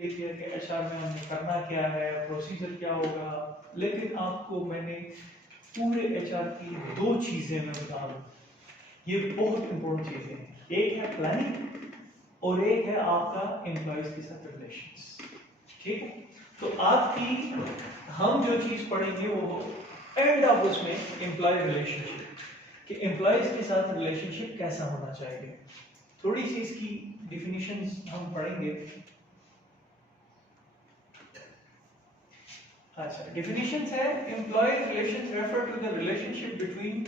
देखिए कि एचआर में हमने करना क्या है, प्रोसीजर क्या होगा, लेकिन आपको मैंने पूरे एचआर की दो चीजें मैं बता दूं, ये बहुत इंपॉर्टेंट चीजें हैं। एक है प्लानिंग और एक है आपका एम्प्लॉयज के साथ रिलेशंस। ठीक है, तो आपकी हम जो चीज पढ़ेंगे वो एंड ऑफ उसमें एम्प्लॉय रिलेशनशिप कि एम्प्लॉयज के साथ रिलेशनशिप कैसा होना चाहिए। थोड़ी सी इसकी डिफिनीशंस हम पढ़ेंगे। अच्छा, definitions है employee relations refer to the relationship between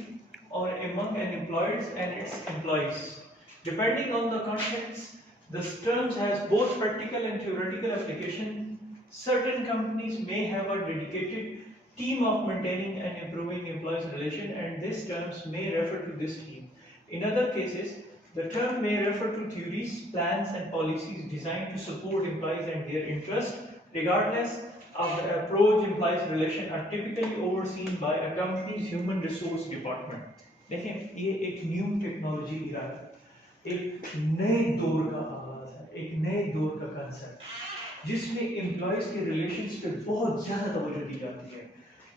or among an employer and its employees. Depending on the context, this terms has both practical and theoretical application. Certain companies may have a dedicated team of maintaining and improving employees' relation, and these terms may refer to this team. In other cases, the term may refer to theories, plans, and policies designed to support employees and their interests. Regardless, of the approach implies relation are typically overseen by a company's human resource department. देखें, ये एक new technology इरा है, एक नए दौर का आगाज है, एक नए दौर का कंसेप्ट जिसमें एम्प्लॉयज के रिलेशंस पे बहुत ज्यादा तवज्जो दी जाती है।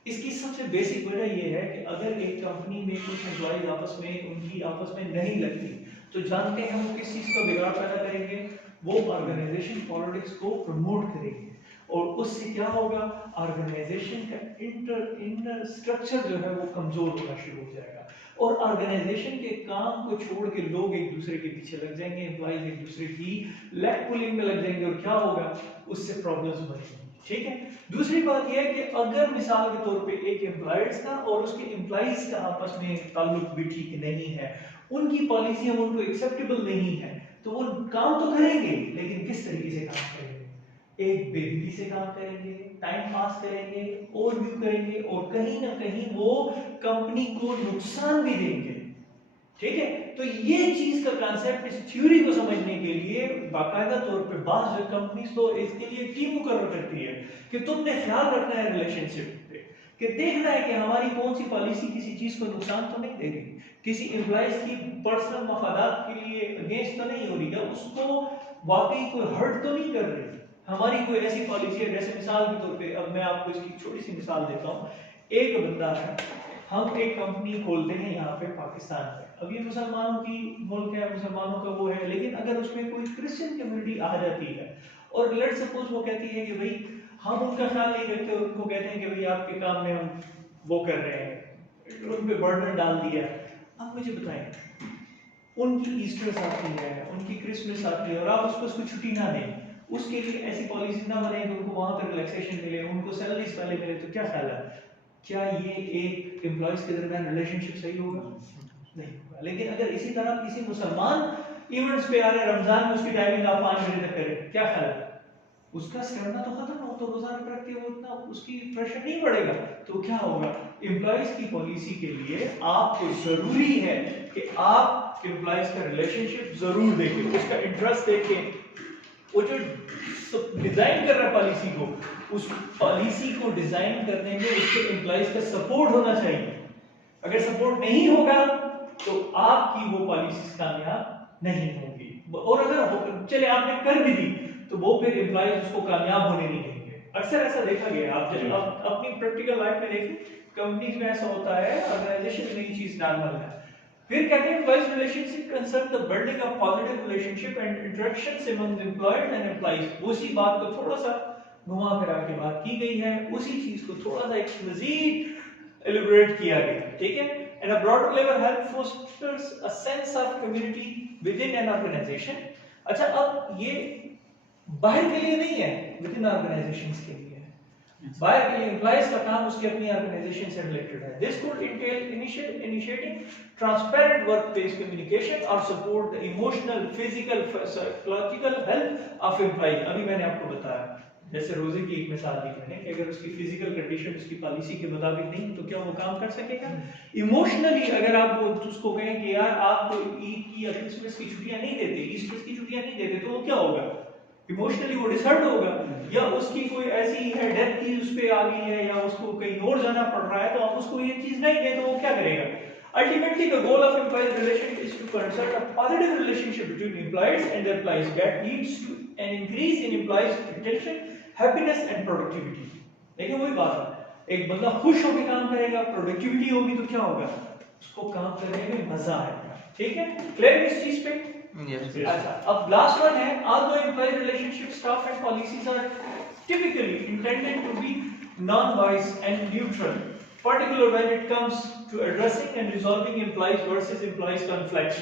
इसकी सबसे बेसिक वजह ये है कि अगर एक कंपनी में कुछ एम्प्लॉयज आपस में उनकी आपस में नहीं लगती तो जानते हैं वो किस चीज का बिगाड़ पैदा करेंगे, वो ऑर्गेनाइजेशन पॉलिटिक्स को प्रमोट करेंगे और उससे क्या होगा, ऑर्गेनाइजेशन का इंटर स्ट्रक्चर जो है वो कमजोर होना शुरू हो जाएगा और ऑर्गेनाइजेशन के काम को छोड़ के लोग एक दूसरे के पीछे लग जाएंगे, एम्प्लॉइज एक दूसरे की लेग पुलिंग में लग जाएंगे और क्या होगा, उससे प्रॉब्लम्स बढ़ेंगी। ठीक है, दूसरी बात यह है कि अगर मिसाल के तौर पे एक एम्प्लॉयर्स का और उसके एम्प्लॉइज का आपस में ताल्लुक भी ठीक नहीं है, उनकी पॉलिसियां उनको एक्सेप्टेबल नहीं है, तो वो काम तो करेंगे लेकिन किस तरीके से काम करेंगे, एक बेदगी से काम करेंगे, टाइम पास करेंगे, ओवरव्यू करेंगे और कहीं ना कहीं वो कंपनी को नुकसान भी देंगे। ठीक है, तो ये चीज का कांसेप्ट, इस थ्योरी को समझने के लिए बाकायदा तौर पे बात जो कंपनीज तो इसके लिए टीम मुकर्रर करती है कि तुमने ख्याल रखना है रिलेशनशिप पे, कि देखना है कि हमारी कौन सी पॉलिसी किसी चीज को नुकसान तो नहीं देगी, किसी एम्प्लॉइज की पर्सनल मफादात के लिए अगेंस्ट तो नहीं हो रही है, उसको वाकई कोई हर्ट तो नहीं कर रही, हमारी कोई ऐसी पॉलिसी है। जैसे मिसाल के तौर पे अब मैं आपको इसकी छोटी सी मिसाल देता हूँ। एक बंदा है, हम एक कंपनी खोलते हैं यहाँ पे पाकिस्तान में, अब ये मुसलमानों की मुल्क है, मुसलमानों का वो है, लेकिन अगर उसमें कोई क्रिश्चियन कम्युनिटी आ जाती है और लेट्स सपोज वो कहती है कि भाई हम उनका ख्याल नहीं रखते, उनको कहते हैं कि भाई आपके काम में हम वो कर रहे हैं, उन पे बर्डन डाल दिया। अब मुझे बताएं, उनकी ईस्टर आती है, उनकी क्रिसमस आती है और आप उसको छुट्टी ना दें, उसके लिए ऐसी पॉलिसी ना बने कि उनको वहां पर रिलैक्सेशन मिले, उनको सैलरीज पहले मिले, तो क्या ख्याल है, क्या ये एक एम्प्लॉयज के दरमियान रिलेशनशिप सही होगा? नहीं होगा। लेकिन अगर इसी तरह किसी मुसलमान इवेंट्स पे आ रहे, रमजान में उसकी टाइमिंग आप 5 बजे तक करें, क्या ख्याल है, उसका करना तो खत्म हो, तो रोजा रख के वो इतना उसकी प्रेशर नहीं पड़ेगा, तो क्या होगा, एम्प्लॉयज की पॉलिसी के लिए आपको जरूरी है कि आप एम्प्लॉयज का रिलेशनशिप जरूर देखें, उसका इंटरेस्ट देखें, वो जो डिजाइन कर रहा है पॉलिसी को, उस पॉलिसी को डिजाइन करने में उसके एम्प्लॉइज का सपोर्ट होना चाहिए। अगर सपोर्ट नहीं होगा तो आपकी वो पॉलिसी कामयाब नहीं होगी, और अगर चले आपने कर भी दी तो वो फिर एम्प्लॉइज उसको कामयाब होने नहीं देंगे। अक्सर ऐसा देखा गया, आप जब आप अपनी प्रैक्टिकल लाइफ में देखें, कंपनीज में ऐसा होता है, ऑर्गेनाइजेशन में ये चीज नॉर्मल है। फिर कहते हैं employees relationship concern the building of positive relationship and interactions among employers and employees. उसी बात को थोड़ा सा घुमा फिरा के बात की गई है, उसी चीज को थोड़ा सा एक मजीद एलिब्रेट किया गया। ठीक है, and a broader level help fosters a sense of community within an organisation. अच्छा, अब ये बाहर के लिए नहीं है, विद इन ऑर्गेनाइजेशंस के लिए, बाहर के लिए एम्प्लॉइज का काम उसके अपनी ऑर्गेनाइजेशन से रिलेटेड है। This could entail initiating transparent workplace communication और support the emotional, physical, psychological health of employee. अभी मैंने आपको बताया, जैसे रोजे की एक मिसाल दी मैंने कि अगर उसकी फिजिकल कंडीशन उसकी पॉलिसी के मुताबिक नहीं तो क्या वो काम कर सकेगा? इमोशनली अगर आप वो उसको कहें कि यार आप तो ईद की या क्रिसमस की छुट्टियां नहीं देते, ईस्टर की छुट्टियां नहीं देते, तो वो क्या होगा, इमोशनली वो डिसहर्ट होगा। या उसकी कोई ऐसी है डेथ की उस पे आ गई है या उसको कहीं और जाना पड़ रहा है, तो आप उसको ये चीज नहीं दे तो वो क्या करेगा? Ultimately, the goal of employees relation is to construct a positive relationship between employees and their employees that leads to an increase in employees retention, happiness and productivity. लेकिन वही बात है, एक बंदा खुश होकर काम करेगा, प्रोडक्टिविटी होगी तो क्या होगा, उसको काम करने में मजा आएगा. ठीक है, क्लियर इस चीज पे? Yes. अच्छा, अब लास्ट वन है, although employee relationship staff and policies are typically intended to be non-biased and neutral, particularly when it comes to addressing and resolving employees versus employees conflicts.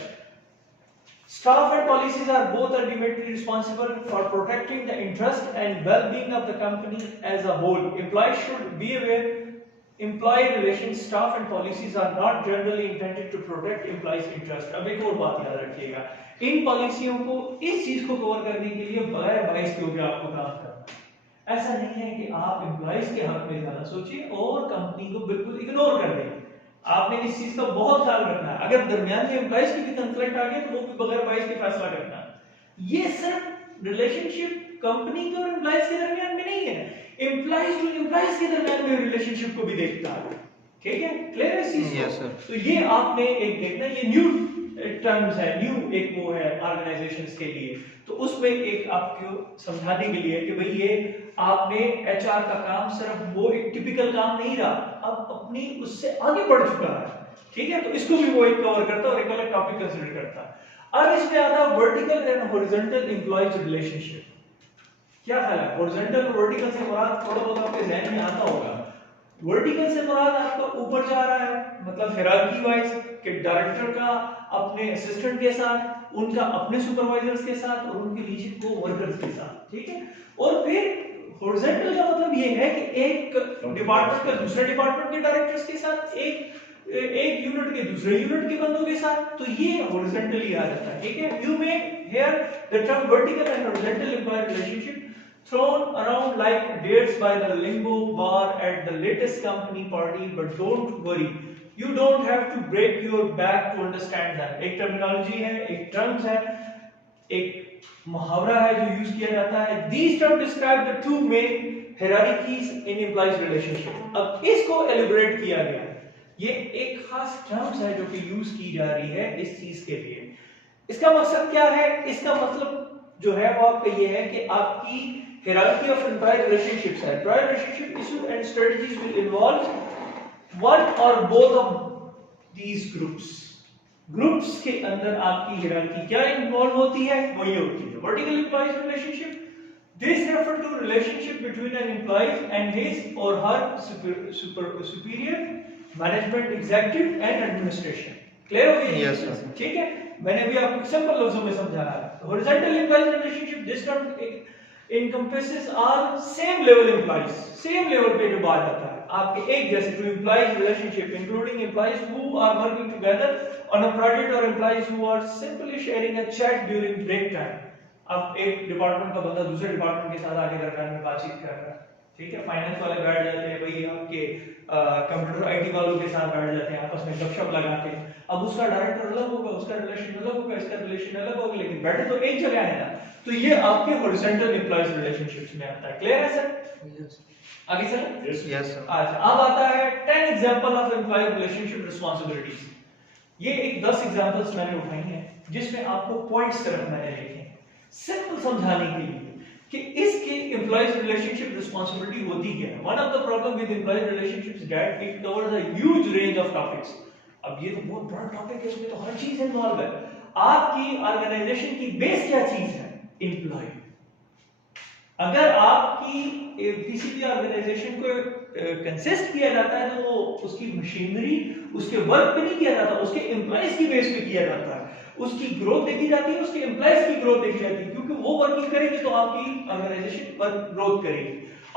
Staff and policies are both ultimately responsible for protecting the interest and well-being of the company as a whole. Employees should be aware employee relations, staff and policies are not generally intended to protect employees' interest. अब एक और बात याद रखिएगा, इन पॉलिसियों को, इस चीज को कवर करने के लिए बगैर बाइस के ऊपर आपको काम करना है. ऐसा नहीं है कि आप एम्प्लॉइज के हक में ज्यादा सोचिए और कंपनी को बिल्कुल इग्नोर कर दें. आपने इस चीज का बहुत ख्याल रखना है. अगर दरमियान में एम्प्लॉइज की भी कॉन्फ्लिक्ट आ गया तो वो भी बगैर बाइस के फैसला करना है. ये सिर्फ रिलेशनशिप कंपनी के और एम्प्लॉइज के दरमियान में नहीं है, एम्प्लॉइज टू एम्प्लॉइज के दरमियान में रिलेशनशिप को भी देखता है. ठीक है, क्लियर है चीज? Yes sir. तो ये आपने एक देखना, ये न्यू टर्म्स है, न्यू एक वो है ऑर्गेनाइजेशंस के लिए. तो उसमें एक आपको समझाने के लिए कि भाई ये आपने एचआर का काम सिर्फ वो एक टिपिकल काम नहीं रहा, अब अपनी उससे आगे बढ़ चुका है. ठीक है, तो इसको भी वो एक कवर करता है और एक अलग टॉपिक कंसीडर करता है. अब इसमें आता है vertical and horizontal employees relationship. क्या ख्याल है, हॉरिजॉन्टल और वर्टिकल से मुराद थोड़ा बहुत आपके ज़हन में आता होगा. वर्टिकल से मुराद आपका ऊपर जा रहा है, मतलब हायरार्की वाइज कि डायरेक्टर का अपने असिस्टेंट के साथ, उनका अपने सुपरवाइजर्स के साथ और उनके नीचे को वर्कर्स के साथ. ठीक है, और फिर हॉरिजॉन्टल का मतलब ये है कि एक डिपार्टमेंट का दूसरे डिपार्टमेंट के डायरेक्टर्स के साथ, एक यूनिट के दूसरे यूनिट के बंदों के साथ. तो ये हॉरिजॉन्टली आ जाता है. ठीक है, you may hear the term vertical and horizontal employ relationship thrown around like dates by the lingo bar at the latest company party, but don't worry, you don't have to break your back to understand that. एक terminology है, एक terms है, एक मुहावरा है जो use किया जाता है. These terms describe the two main hierarchies in employees relationship. अब इसको एलिब्रेट किया गया है. ये एक खास टर्म्स है जो कि यूज की जा रही है इस चीज के लिए. इसका मकसद क्या है? इसका मतलब जो है वो आपका ये है कि आपकी hierarchy of employee relationships है. Employee relationship issues and strategies will involve one or both of these groups. Groups के अंदर आपकी hierarchy क्या involve होती है? वही होती है vertical employees relationship. This refer to relationship between an employee and his or her superior, management, executive and administration. Clear हो गया? Yes sir. ठीक है, मैंने भी आपको सिंपल लफ्जों में समझाया है. Horizontal employees relationship, this term encompasses all same level employees. Same level पे जो बात आता है आपके एक जैसे to employees relationship including employees who are working together on a project or employees who are simply sharing a chat during break time. अब एक डिपार्टमेंट का बंदा दूसरे डिपार्टमेंट के साथ आगे दरमियान में बातचीत कर रहा है. ठीक है, फाइनेंस वाले बैठ जाते हैं भाई आपके कंप्यूटर आईटी वालों के साथ बैठ जाते हैं, आपस में गपशप लगाते हैं. अब उसका डायरेक्टर अलग होगा, उसका रिलेशन अलग होगा, इसका रिलेशन अलग होगा, लेकिन बैठे तो एक जगह है ना. तो ये आपके हॉरिजॉन्टल एम्प्लॉयज रिलेशनशिप्स में आता है. क्लियर है सर? यस. आगे सर? Yes sir. अच्छा, अब आता है 10 example of employ relationship responsibilities. ये एक 10 एग्जांपल्स मैंने उठाई हैं जिसमें आपको पॉइंट्स तरफ मैंने लिखे हैं सिंपल समझाने के लिए कि इसके एम्प्लॉयज रिलेशनशिप रिस्पांसिबिलिटी होती क्या है. One of the problem with employees relationships that it covers a huge range of topics. अब ये तो बहुत बड़ा टॉपिक है, इसमें तो हर चीज इन्वॉल्व है. आपकी ऑर्गेनाइजेशन की बेस क्या चीज है? एम्प्लॉय. अगर आपकी किसी भी ऑर्गेनाइजेशन को कंसिस्ट किया जाता है तो वो उसकी मशीनरी, उसके वर्क पे नहीं किया जाता, उसके एम्प्लॉयज की बेस पे किया जाता है. उसकी ग्रोथ देखी जाती है, उसके एम्प्लॉयज की ग्रोथ देखी जाती है, क्योंकि वो वर्किंग करेंगे तो आपकी ऑर्गेनाइजेशन पर ग्रोथ करेगी.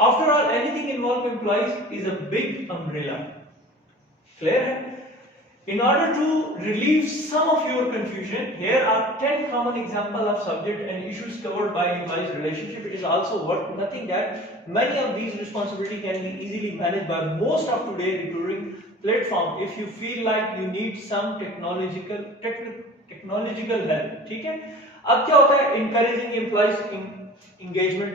After all anything involve employees is a big umbrella. Clear है? In order to relieve some of your confusion, here are 10 common examples of subject and issues covered by employees relationship. It is also worth noting that many of these responsibilities can be easily managed by most of today's recruiting platform if you feel like you need some technological help. ठीक है? अब क्या होता है? Encouraging employees engagement.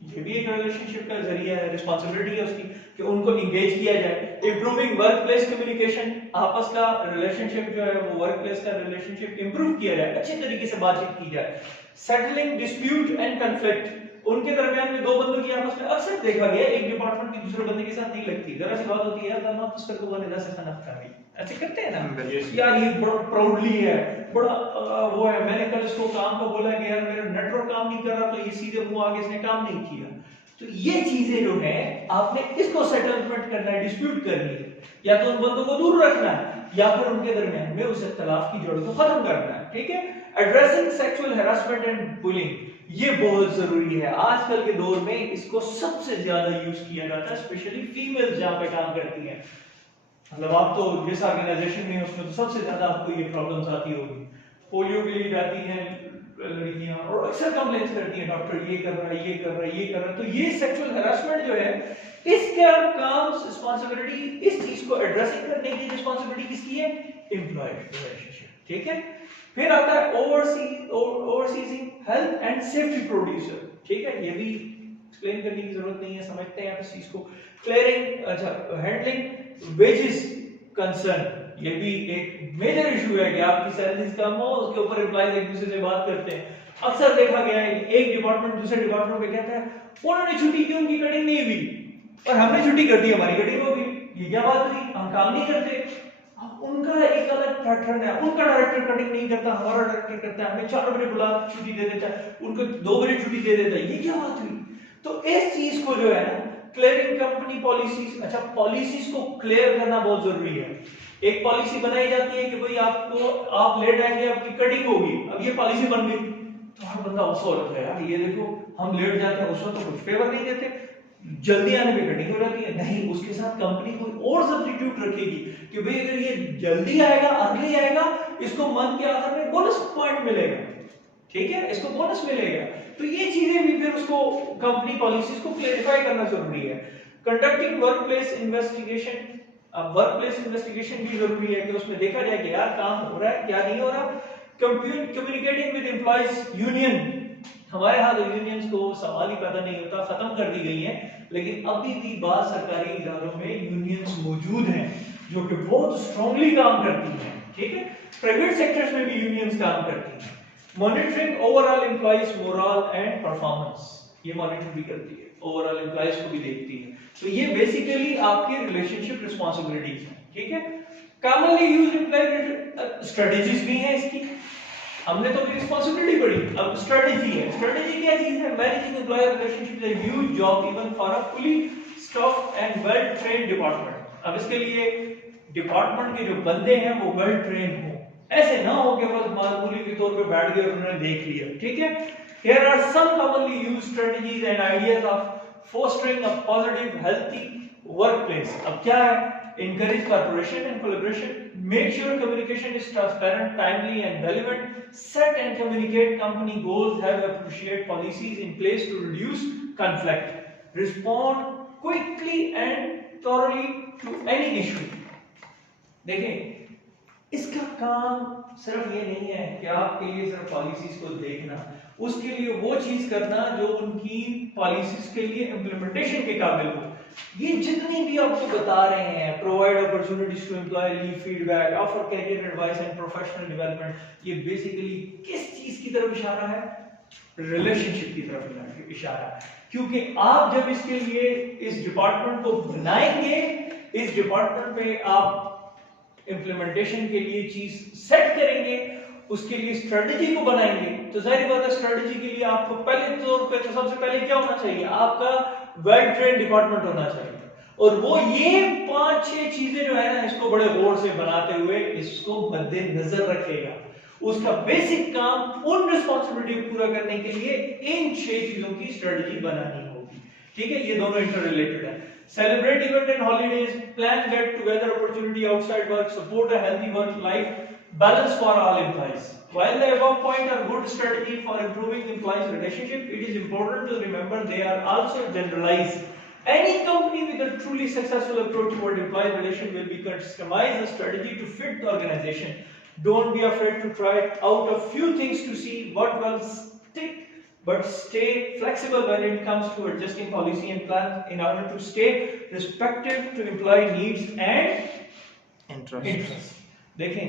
ये भी एक relationship का जरिया है, रिस्पॉन्सिबिलिटी है उसकी कि उनको इंगेज किया जाए। इम्प्रूविंग वर्क प्लेस कम्युनिकेशन, आपस का रिलेशनशिप जो है वो वर्क प्लेस का रिलेशनशिप इंप्रूव किया जाए, अच्छे तरीके से बातचीत की जाए। सेटलिंग डिस्प्यूट एंड कंफ्लिक्ट, उनके दरमियान में दो बंदों की आपस में अक्सर देखा गया एक डिपार्टमेंट की दूसरे बंदे के साथ नहीं लगती, जरा सी बात होती है यार आप उसका को बने से खाना खा ऐसे करते हैं ना यार, ये बड़ा प्राउडली है, बड़ा वो है, मैंने कल इसको काम का बोला कि यार मेरा नेटवर्क काम नहीं कर रहा तो ये सीधे मुंह आगे इसने काम नहीं किया। तो ये चीजें जो है आपने इसको सेटलमेंट करना है, डिस्प्यूट करनी है, या तो उन बंदों को दूर रखना है या फिर उनके दरमियान में उस इख्तिलाफ की जड़ को खत्म करना है, ठीक है। Addressing sexual harassment and bullying, ये बहुत जरूरी है, आजकल के दौर में इसको सबसे ज्यादा यूज किया जाता है, स्पेशली फीमेल जहां पे काम करती हैं। मतलब आप तो जिस ऑर्गेनाइजेशन में उसमें तो सबसे ज्यादा आपको ये प्रॉब्लम्स आती होगी। पोलियो के लिए जाती हैं लड़कियां और अक्सर कंप्लेंट्स करती हैं डॉक्टर ये कर रहा है, ये कर रहा है, ये कर रहा है। तो ये सेक्सुअल हैरेसमेंट जो है इसका काम रिस्पांसिबिलिटी, इस चीज को एड्रेसिंग करने की रिस्पांसिबिलिटी किसकी है? एम्प्लॉय रिलेशनशिप, ठीक है। फिर आता है ओवरसीजिंग हेल्थ एंड सेफ्टी प्रोड्यूसर, ठीक है, ये भी एक्सप्लेन करने की जरूरत नहीं है, समझते हैं आप इस चीज को। क्लियरिंग, अच्छा, हैंडलिंग वेजेस कंसर्न, ये भी एक मेजर इशू है कि आपकी सैलरीज कम हो, उसके ऊपर एम्प्लॉइज एक दूसरे से बात करते हैं। अक्सर देखा गया है एक डिपार्टमेंट दूसरे डिपार्टमेंट पे कहता है उन्होंने छुट्टी की, उनकी कटिंग नहीं हुई और हमने छुट्टी कर दी, हमारी कटिंग हो गई, ये क्या बात हुई, हम काम नहीं करते। अब उनका एक अलग पैटर्न है, उनका डायरेक्टर कटिंग नहीं करता, हमारा डायरेक्टर करता है, हमें 4 बजे बुला छुट्टी दे देता है, उनको 2 बजे छुट्टी दे देता है, ये क्या बात हुई। तो इस चीज को जो है ना, क्लियरिंग कंपनी पॉलिसीज, अच्छा पॉलिसीज को क्लियर करना बहुत जरूरी है। एक पॉलिसी बनाई जाती है कि भाई आपको, आप लेट आएंगे आपकी कटिंग होगी, अब ये पॉलिसी बन गई तो हर बंदा गुस्सा हो जाता है, यार ये देखो हम लेट जाते हैं उसमें तो कुछ फेवर नहीं देते, जल्दी आने पे कटिंग हो जाती है। नहीं, उसके साथ कंपनी कोई और सब्स्टिट्यूट रखेगी कि भाई अगर ये जल्दी आएगा, अर्ली आएगा, इसको मंथ के आखिर में बोनस पॉइंट मिलेगा, ठीक है, इसको बोनस मिलेगा। तो ये चीजें भी फिर उसको कंपनी पॉलिसीज को क्लैरिफाई करना जरूरी है। कंडक्टिंग वर्कप्लेस इन्वेस्टिगेशन, अब वर्कप्लेस इन्वेस्टिगेशन भी जरूरी है कि उसमें देखा जाए कि यार काम हो रहा है क्या नहीं हो रहा। कम्युनिकेटिंग विद एम्प्लॉइज यूनियन, हमारे यहाँ यूनियंस को सवाल ही पैदा नहीं होता, खत्म कर दी गई है, लेकिन अभी भी बाद सरकारी इदारों में यूनियंस मौजूद हैं जो कि बहुत स्ट्रांगली काम करती हैं, ठीक है। प्राइवेट सेक्टर्स में भी यूनियंस काम करती हैं। Monitoring overall employees moral and performance, ये मॉनिटर भी करती है, ओवरऑल एम्प्लॉइज को भी देखती है। तो ये बेसिकली आपकी रिलेशनशिप रिस्पांसिबिलिटीज हैं, ठीक है। कॉमनली यूज्ड एम्प्लॉय स्ट्रेटजीज भी हैं इसकी, हमने तो रिस्पांसिबिलिटी पढ़ी, अब स्ट्रेटजी है। स्ट्रेटजी क्या चीज है? Managing employer relationship is a huge job even for a fully staffed and well trained department. अब इसके लिए डिपार्टमेंट के जो बंदे हैं वो वेल ट्रेन हो, ऐसे ना हो कि बस मामूली के तौर पे बैठ गए और उन्होंने देख लिया, ठीक है। Here are some commonly used strategies and ideas of fostering a positive, healthy workplace. अब क्या है? Encourage cooperation and collaboration. Make sure communication is transparent, timely, and relevant. Set and communicate company goals. Have appropriate policies in place to reduce conflict. Respond quickly and thoroughly to any issue. देखें, इसका काम सिर्फ ये नहीं है कि आपके लिए सिर्फ पॉलिसीज को देखना, उसके लिए वो चीज करना जो उनकी पॉलिसीज के लिए इम्प्लीमेंटेशन के काबिल हो। ये जितनी भी आपको बता रहे हैं, provide opportunities to employ, leave feedback, offer career advice and professional development, ये बेसिकली किस चीज की तरफ इशारा है? रिलेशनशिप की तरफ इशारा है। क्योंकि आप जब इसके लिए इस डिपार्टमेंट को बनाएंगे, इस डिपार्टमेंट पे आप इंप्लीमेंटेशन के लिए चीज सेट करेंगे, उसके लिए स्ट्रेटजी को बनाएंगे, तो जाहिर बात है स्ट्रेटजी के लिए आपको पहले तौर पे तो सबसे पहले क्या होना चाहिए? आपका वेल ट्रेन्ड डिपार्टमेंट होना चाहिए, और वो ये 5-6 चीजें जो है ना, इसको बड़े गौर से बनाते हुए इसको मद्देनजर रखेगा। उसका बेसिक काम उन रिस्पांसिबिलिटी पूरा करने के लिए इन 6 चीजों की स्ट्रेटजी बनानी होगी, ठीक है। ये दोनों इंटर रिलेटेड है। Celebrate event and holidays, plan get together opportunity outside work, support a healthy work life balance for all employees. While the above point are good strategy for improving employees relationship, it is important to remember they are also generalized. Any company with a truly successful approach toward employee relation will be customize a strategy to fit the organization. Don't be afraid to try out a few things to see what will stick but stay flexible when it comes to adjusting policy and plan in order to stay respective to employee needs and interest. देखें,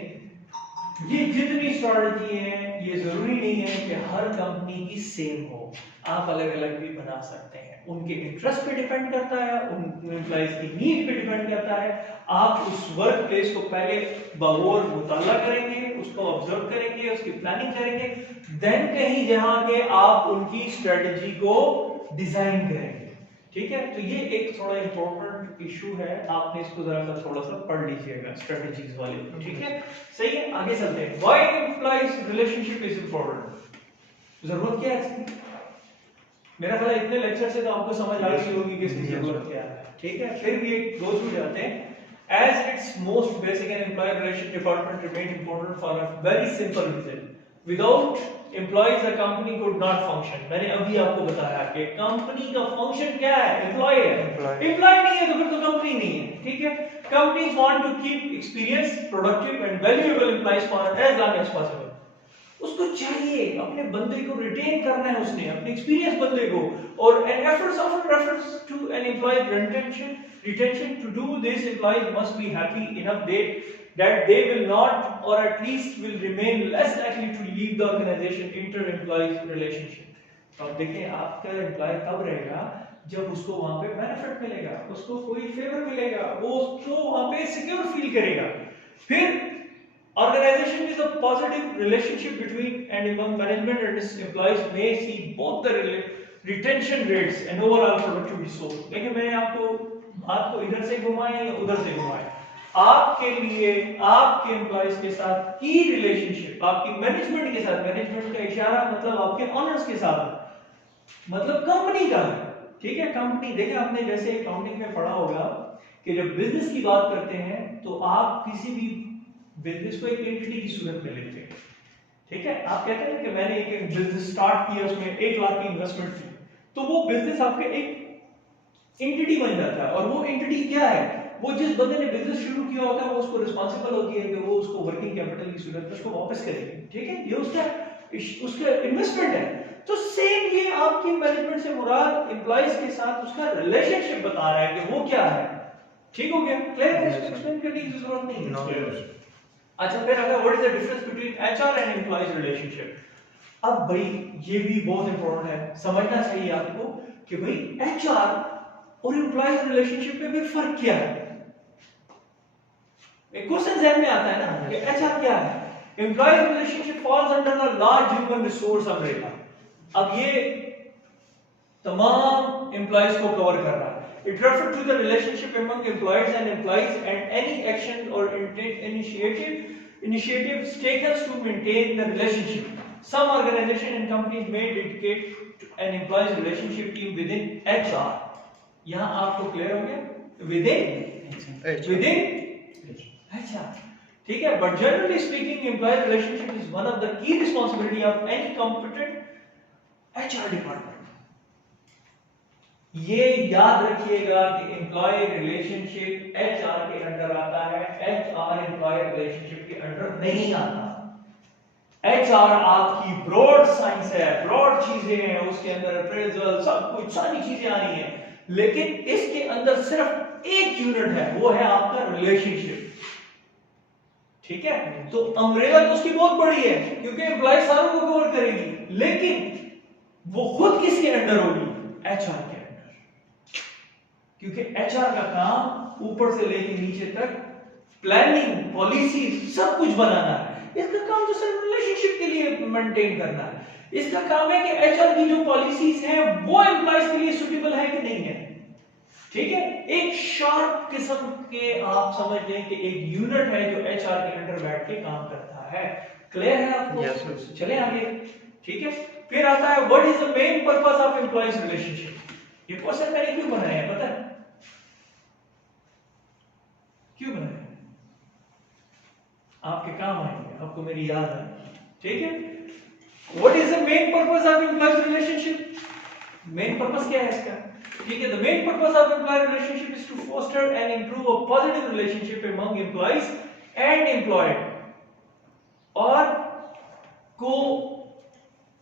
ये जितनी strategy है, ये जरूरी नहीं है कि हर company की सेम हो, आप अलग अलग भी बना सकते हैं, उनके इंटरेस्ट पे डिपेंड करता है, उन एम्प्लॉइज की नीड पे डिपेंड करता है। आप उस वर्क प्लेस को पहले बगौर मुताला करेंगे, उसको ऑब्जर्व करेंगे, उसकी प्लानिंग करेंगे, देन कहीं जहां के आप उनकी स्ट्रेटजी को डिजाइन करेंगे। ठीक है, तो ये एक थोड़ा इंपॉर्टेंट इशू है, आपने इसको जरा थोड़ा सा पढ़ लीजिएगा स्ट्रेटजीज वाले। ठीक है, सही है, आगे चलते हैं। Why employees relationship is important, जरूरत क्या है इसकी? मेरा ख्याल इतने लेक्चर से तो आपको समझ आ गई होगी कि इसकी जरूरत क्या है। ठीक है, फिर भी एक गो थ्रू जाते हैं। As its most basic and employee relation department remained important for a very simple reason. Without employees, the company could not function. मैंने अभी आपको बताया कि कंपनी का फंक्शन क्या है? एम्प्लॉय है। एम्प्लॉय नहीं है तो फिर तो कंपनी नहीं है। ठीक है, companies want to keep experience, productive and valuable employees for as long as possible. उसको चाहिए अपने बंदे को रिटेन करना है, उसने अपने एक्सपीरियंस बंदे को, और an efforts often refers to an employ retention. To do this, employees must be happy enough that they will not, or at least will remain less likely to leave the organization. Inter-employee relationship. तो अब देखें, आपका employ कब रहेगा जब उसको वहां पे बेनिफिट मिलेगा, उसको कोई फेवर मिलेगा, वो उसको वहां पे सिक्योर फील करेगा। फिर organization is a positive relationship between and among management and its employees may see both the retention rates and overall productivity soar। देखिए, मैंने आपको बात को इधर से घुमाए या उधर से घुमाए, आपके लिए आपके एम्प्लॉइज के साथ की रिलेशनशिप, आपकी मैनेजमेंट के साथ, मैनेजमेंट का इशारा मतलब आपके ऑनर्स के साथ, मतलब कंपनी का है। ठीक है, कंपनी, देखिए आपने जैसे अकाउंटिंग में पढ़ा होगा कि जब बिजनेस की बात करते हैं तो आप किसी भी बिजनेस को एक एंटिटी की सूरत में लेते हैं। ठीक है, आप कहते हैं कि मैंने एक बिजनेस स्टार्ट किया, उसमें 1 लाख की इन्वेस्टमेंट थी, तो वो बिजनेस आपके एक एंटिटी बन जाता है। और वो एंटिटी क्या है? वो जिस बंदे ने बिजनेस शुरू किया होता है वो उसको रिस्पांसिबल होती है कि वो उसको वर्किंग कैपिटल की सूरत में उसको वापस करेगी। ठीक है, ये उसका इन्वेस्टमेंट है। तो सेम ये आपकी मैनेजमेंट से मुराद एम्प्लॉइज के साथ उसका रिलेशनशिप बता रहा है कि वो क्या है। ठीक हो गया, क्लियर है? इसको एक्सप्लेन करने की जरूरत नहीं है। अच्छा, फिर अगर what is the difference between HR and employees relationship? अब भाई ये भी बहुत इंपॉर्टेंट है, समझना चाहिए आपको कि भाई एचआर और एम्प्लॉइज रिलेशनशिप में फिर फर्क क्या है। एक क्वेश्चन ज़हन में आता है ना कि एचआर क्या है? Employees relationship falls under the large human resource umbrella. अब ये तमाम एम्प्लॉइज को कवर कर रहा है। It refer to the relationship among employees and employees and any action or initiatives taken to maintain the relationship. Some organizations and companies may dedicate an employees relationship team within HR. यहाँ आपको clear हो गया? within HR. ठीक है, but generally speaking, employee relationship is one of the key responsibility of any competent HR department. ये याद रखिएगा कि एम्प्लॉय रिलेशनशिप एचआर के अंडर आता है, एचआर एम्प्लॉय रिलेशनशिप के अंडर नहीं आता। एचआर आपकी ब्रॉड साइंस है, ब्रॉड चीजें हैं, उसके अंदर अप्रेजल सब कुछ सारी चीजें आनी है, लेकिन इसके अंदर सिर्फ एक यूनिट है, वो है आपका रिलेशनशिप। ठीक है, तो अम्ब्रेला तो उसकी बहुत बड़ी है क्योंकि एम्प्लॉय सारों को कवर करेगी, लेकिन वो खुद किसके अंडर होगी? एचआर के अंडर। क्योंकि एचआर का काम ऊपर से लेकर नीचे तक प्लानिंग, पॉलिसी सब कुछ बनाना है। इसका काम तो सिर्फ रिलेशनशिप के लिए मेंटेन करना है। इसका काम है कि एचआर की जो पॉलिसीज हैं वो एम्प्लॉयज के लिए सुटेबल है कि नहीं है। ठीक है, एक शार्प किस्म के आप समझ लें कि एक यूनिट है जो एचआर के अंडर बैठ के काम करता है। क्लियर है आपको? yes, चले आगे। ठीक है, फिर आता है what is the main purpose of employees relationship. ये क्वेश्चन मैंने क्यों बनाया है पता है? क्यों बनाया? आपके काम आएंगे, आपको मेरी याद है। ठीक है, what is the main purpose of employees relationship? Main purpose क्या है इसका? ठीक है, the main purpose of employee relationship is to foster and improve a positive relationship among employees and employed or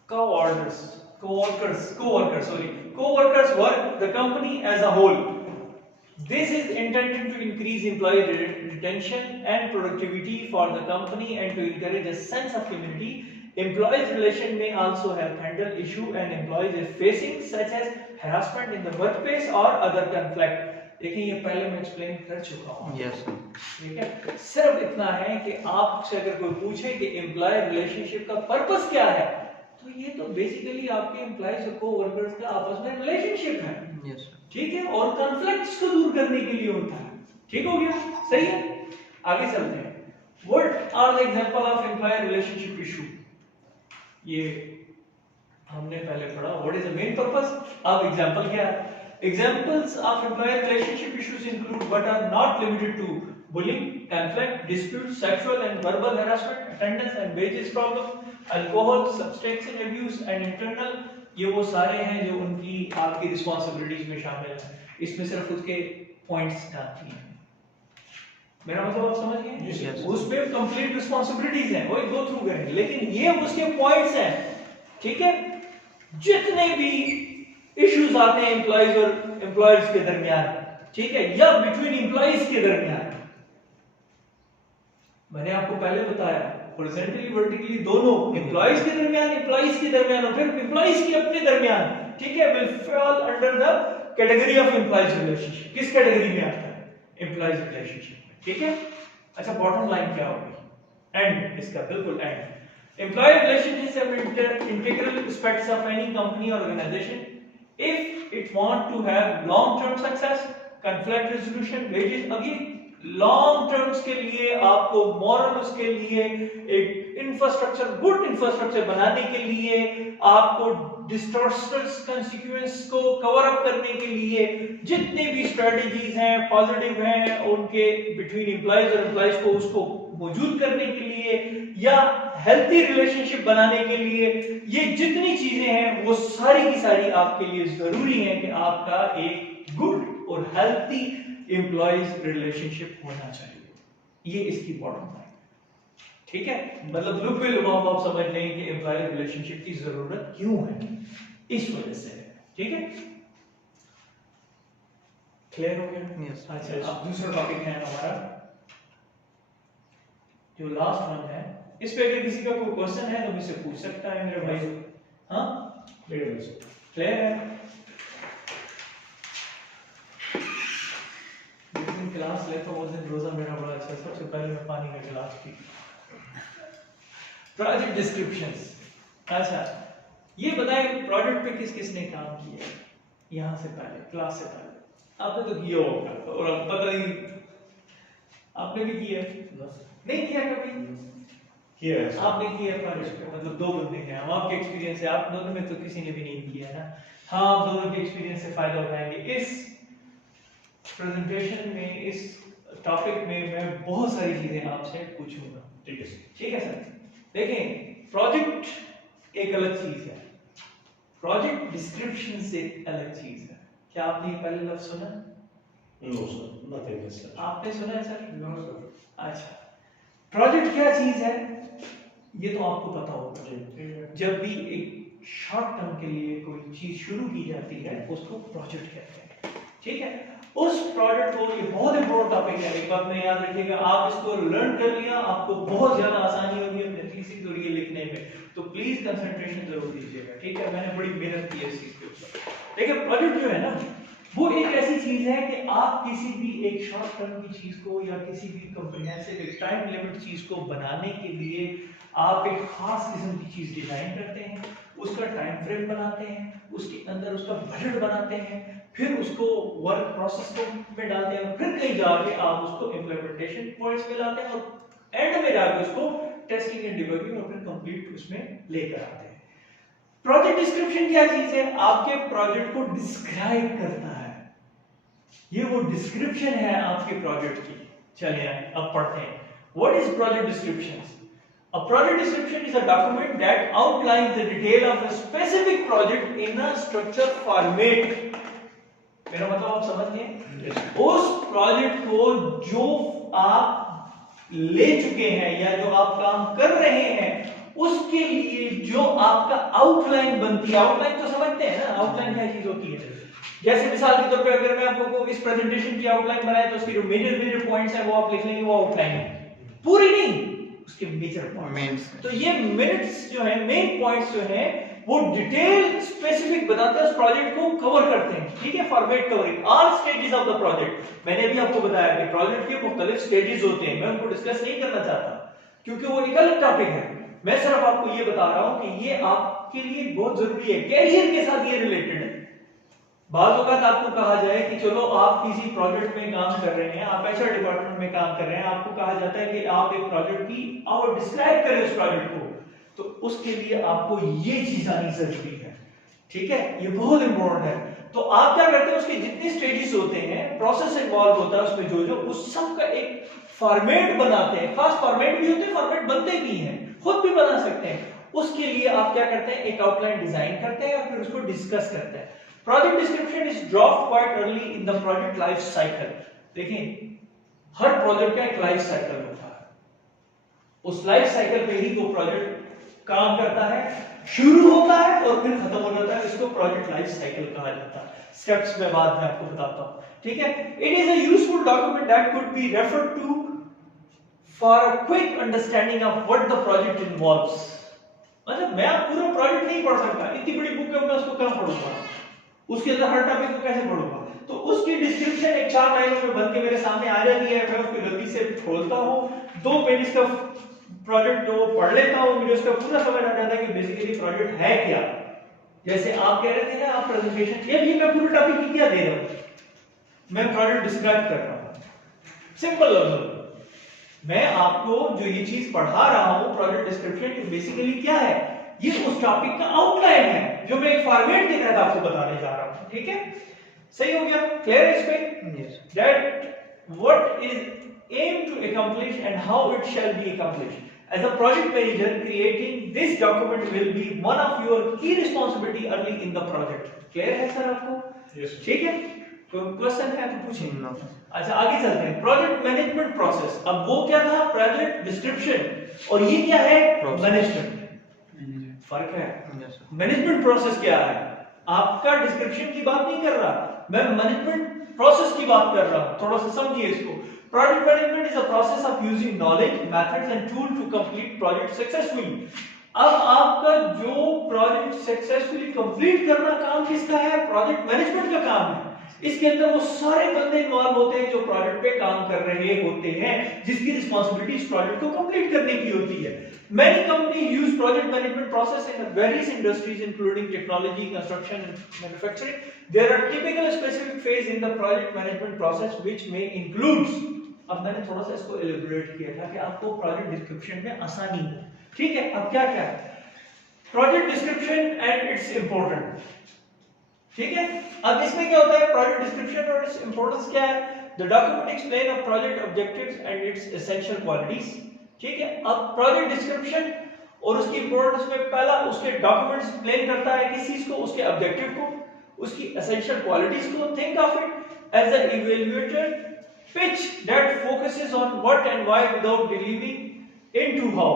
co-orders co-workers work the company as a whole. This is intended to increase employee retention and productivity for the company and to encourage a sense of community. Employees relation may also help handle issue and employees are facing such as harassment in the workplace or other conflict. देखिए ये पहले मैं explain कर चुका हूँ. Yes sir. ठीक है, सिर्फ इतना है कि आपसे अगर कोई पूछे कि एम्प्लॉय रिलेशनशिप का पर्पस क्या है, तो ये तो बेसिकली आपके एम्प्लॉयज और कोवर्कर्स का आपस में रिलेशनशिप है. Yes sir. ठीक है, और कॉन्फ्लिक्ट्स को दूर करने के लिए होता है. ठीक हो गया, सही है. आगे चलते हैं. What are the example of employ relationship issue? ये हमने पहले पढ़ा. What is the main purpose? अब एग्जांपल क्या है? Examples of employer relationship issues include but are not limited to bullying, conflict, disputes, sexual and verbal harassment, attendance and wages problem, alcohol, substance abuse and internal. ये वो सारे हैं जो उनकी आपकी रिस्पांसिबिलिटीज में शामिल हैं. इसमें सिर्फ उसके पॉइंट्स आती हैं. मेरा मतलब आप समझ गए? Yes. उसमें कंप्लीट रिस्पांसिबिलिटीज हैं, वही गो थ्रू गए, लेकिन ये उसके पॉइंट्स हैं. ठीक है, जितने भी इश्यूज आते हैं एम्प्लॉइज और एम्प्लॉयर्स के दरमियान, ठीक है, या बिटवीन एम्प्लॉइज के दरमियान, मैंने आपको पहले बताया हॉरिजॉन्टली वर्टिकली दोनों, एम्प्लॉइज के दरमियान, एम्प्लॉइज के दरमियान और फिर एम्प्लॉइज के अपने दरमियान. ठीक है, will fall under the category of employees relationship. किस कैटेगरी में आता है? एम्प्लॉइज रिलेशनशिप में. ठीक है. अच्छा, बॉटम लाइन क्या होगी? एंड, इसका बिल्कुल end. Employ relationships are integral aspects of any company or organization. If it want to have long term success, conflict resolution, wages, अभी long terms के लिए आपको moral उसके लिए एक infrastructure, good infrastructure बनाने के लिए, आपको distortions consequence को cover up करने के लिए जितने भी strategies हैं, positive हैं, उनके between employees और employees को उसको मौजूद करने के लिए या हेल्थी रिलेशनशिप बनाने के लिए, ये जितनी चीजें हैं वो सारी की सारी आपके लिए जरूरी है कि आपका एक गुड और हेल्थी एम्प्लॉइज रिलेशनशिप होना चाहिए. ये इसकी बॉटम लाइन. ठीक है, मतलब लुक लुभाव आप समझ लें कि एम्प्लॉय रिलेशनशिप की जरूरत क्यों है, इस वजह से है. ठीक है, क्लियर हो गया? यस. अच्छा, अब दूसरा टॉपिक है हमारा जो लास्ट वन है. इस पे अगर किसी का कोई क्वेश्चन है तो मुझसे पूछ सकता है मेरे भाई. हाँ, क्लियर है? जिस क्लास लेता हूँ उस दिन रोजा मेरा बड़ा अच्छा. सबसे पहले मैं पानी का गिलास पी. Project descriptions. अच्छा, ये बताएं प्रोजेक्ट पे किस किसने काम किया? यहाँ से पहले, क्लास से पहले आपने तो किया होगा, और पता नहीं आपने भी किया नहीं किया कभी? किया है. आपने किया प्रोजेक्ट पे, मतलब दो बंदे हैं. हम आपके एक्सपीरियंस से, आप दोनों में तो किसी ने भी नहीं किया ना. हाँ, आप दोनों के एक्सपीरियंस से फायदा उठाएंगे. इस प्रेजेंटेशन में, इस टॉपिक में मैं बहुत सारी चीजें आपसे पूछूंगा. ठीक है? ठीक है सर. देखें, प्रोजेक्ट एक अलग चीज है, प्रोजेक्ट डिस्क्रिप्शन से अलग चीज है. क्या आपने ये पहले लफ्ज सुना? No sir, nothing is sir. आपने सुना है सर? No sir. अच्छा, प्रोजेक्ट क्या चीज है ये तो आपको पता होगा. जब भी एक शॉर्ट टर्म के लिए कोई चीज शुरू की जाती है उसको प्रोजेक्ट कहते हैं. ठीक है, उस प्रोजेक्ट को, ये बहुत इंपॉर्टेंट टॉपिक है, एक बात में याद रखिएगा. आप इसको लर्न कर लिया, आपको बहुत ज्यादा आसानी होगी अपने थीसिस और ये लिखने में, तो प्लीज कंसंट्रेशन जरूर दीजिएगा. ठीक है, मैंने बड़ी मेहनत की है इस चीज के ऊपर. देखिए, प्रोजेक्ट जो है ना, वो एक ऐसी चीज है कि आप किसी भी एक शॉर्ट टर्म की चीज को या किसी भी कॉम्प्रिहेंसिव एक टाइम लिमिट चीज को बनाने के लिए आप एक खास किस्म की चीज डिजाइन करते हैं, उसका टाइम फ्रेम बनाते हैं, उसके अंदर उसका बजट बनाते हैं, फिर उसको वर्क प्रोसेस को में डालते हैं, और फिर कहीं जाके आप उसको इम्प्लीमेंटेशन पॉइंट्स में लाते हैं, और एंड में जाके उसको टेस्टिंग एंड डिबगिंग और फिर कंप्लीट उसमें लेकर आते हैं. प्रोजेक्ट डिस्क्रिप्शन क्या चीज है? आपके प्रोजेक्ट को डिस्क्राइब करता है. ये वो डिस्क्रिप्शन है आपके प्रोजेक्ट की. चलिए अब पढ़ते हैं. What is project description? A project description is a document that outlines the detail of a specific project in a structured format. मेरा मतलब आप समझ गए? उस प्रोजेक्ट को जो आप ले चुके हैं या जो आप काम कर रहे हैं उसके लिए जो आपका आउटलाइन बनती है, आउटलाइन तो समझते हैं ना, आउटलाइन क्या चीज होती है। जैसे मिसाल के तौर पे अगर मैं आपको इस प्रेजेंटेशन की आउटलाइन बनाए तो उसके जो मेजर पॉइंट्स हैं वो आप लिख लेंगे, वो आउटलाइन है, पूरी नहीं, उसके मेजर पॉइंट्स। तो ये मिनट्स जो है, मेन पॉइंट्स जो है वो डिटेल स्पेसिफिक बताते हैं, उस प्रोजेक्ट को कवर करते हैं, ठीक है। Format covering all stages of the project. मैंने भी आपको बताया कि प्रोजेक्ट के मुख्तलिफ स्टेजेस होते हैं, मैं उनको डिस्कस नहीं करना चाहता क्योंकि वो एक अलग टॉपिक है। मैं सिर्फ आपको ये बता रहा हूं कि ये आपके लिए बहुत जरूरी है, कैरियर के साथ ये रिलेटेड है। बाज़ औक़ात आपको कहा जाए कि चलो आप किसी प्रोजेक्ट में काम कर रहे हैं, आप एचआर डिपार्टमेंट में काम कर रहे हैं, आपको कहा जाता है कि आप एक प्रोजेक्ट की और डिस्क्राइब करें उस प्रोजेक्ट को, तो उसके लिए आपको ये चीज आनी जरूरी है, ठीक है, ये बहुत इंपॉर्टेंट है। तो आप क्या करते हैं, उसके जितने स्टेजेस होते हैं, प्रोसेस इन्वॉल्व होता है उसमें, जो उस सब का एक फॉर्मेट बनाते हैं। खास फॉर्मेट भी होते हैं, फॉर्मेट बनते भी हैं, खुद भी बना सकते हैं। उसके लिए आप क्या करते हैं, एक आउटलाइन डिजाइन करते हैं और फिर उसको डिस्कस करते हैं। Project description is draft quite early in the project life cycle. देखिए हर प्रोजेक्ट का एक लाइफ साइकिल होता है, उस लाइफ साइकिल पे ही वो प्रोजेक्ट काम करता है, शुरू होता है और फिर खत्म हो जाता है। इसको प्रोजेक्ट लाइफ साइकिल कहा जाता है। स्टेप्स में बाद में आपको बताता हूं, ठीक है। It is a useful document that could be referred to for a quick understanding of what the project involves. मतलब मैं आप पूरा प्रोजेक्ट नहीं पढ़ सकता, इतनी बड़ी बुक है, मैं उसको कहां पढ़ूंगा, उसके अंदर हर टॉपिक को कैसे पढ़ूंगा। तो उसकी डिस्क्रिप्शन एक 4 लाइनों में बन के मेरे सामने आ जाती है, मैं उसको जल्दी से खोलता हूं, 2 पेज का प्रोजेक्ट जो पढ़ लेता हूं, मुझे उसका पूरा समझ आ जाता है कि बेसिकली प्रोजेक्ट है क्या। जैसे आप कह रहे थे ना, आप प्रेजेंटेशन, ये भी मैं पूरे टॉपिक की क्या दे रहा हूं, मैं प्रोजेक्ट डिस्क्राइब कर रहा हूं, सिंपल लफ्ज़। मैं आपको जो ये चीज पढ़ा रहा हूं, प्रोजेक्ट डिस्क्रिप्शन, बेसिकली क्या है, ये उस टॉपिक का आउटलाइन है जो मैं एक फॉर्मेट के तहत आपको बताने जा रहा हूं, ठीक है। सही हो गया, क्लियर है इस पे, that what is aim to accomplish and how it shall be accomplished. As a project manager, creating this document will be one of your key responsibility early in the project. Clear है sir आपको? Yes. ठीक है, कोई question है तो पूछिए। अच्छा आगे चलते हैं, प्रोजेक्ट मैनेजमेंट प्रोसेस। अब वो क्या था, प्रोजेक्ट डिस्क्रिप्शन, और ये क्या है, मैनेजमेंट। फर्क है। मैनेजमेंट प्रोसेस क्या है, आपका डिस्क्रिप्शन की बात नहीं कर रहा, मैं मैनेजमेंट प्रोसेस की बात कर रहा हूं, थोड़ा सा समझिए इसको। Project management is a process of using knowledge, methods and tool to complete project successfully. अब आपका जो प्रोजेक्ट सक्सेसफुली कंप्लीट करना काम किसका है, प्रोजेक्ट मैनेजमेंट का काम है। इसके अंदर वो सारे बंदे इन्वॉल्व होते हैं जो प्रोजेक्ट पे काम कर रहे होते हैं, जिसकी रिस्पांसिबिलिटी इस प्रोजेक्ट को कंप्लीट करने की होती है। Many companies use project management process in various industries including technology, construction and manufacturing. There are typical specific phase in the project management process which may includes, अब मैंने थोड़ा सा इसको एलिब्रेट किया था कि आपको प्रोजेक्ट डिस्क्रिप्शन में आसानी हो, ठीक है। अब क्या क्या है project description and it's important, ठीक है। अब इसमें क्या होता है, प्रोजेक्ट डिस्क्रिप्शन और इट्स इंपॉर्टेंस क्या है, the document explain a project objectives and it's essential qualities, ठीक है। अब प्रोजेक्ट डिस्क्रिप्शन और उसकी इंपॉर्टेंस में पहला उसके डॉक्यूमेंट्स एक्सप्लेन करता है किस चीज को, उसके ऑब्जेक्टिव को, उसकी एसेंशियल क्वालिटीज को। Think of it as a evaluator pitch that focuses on what and why without delving into how.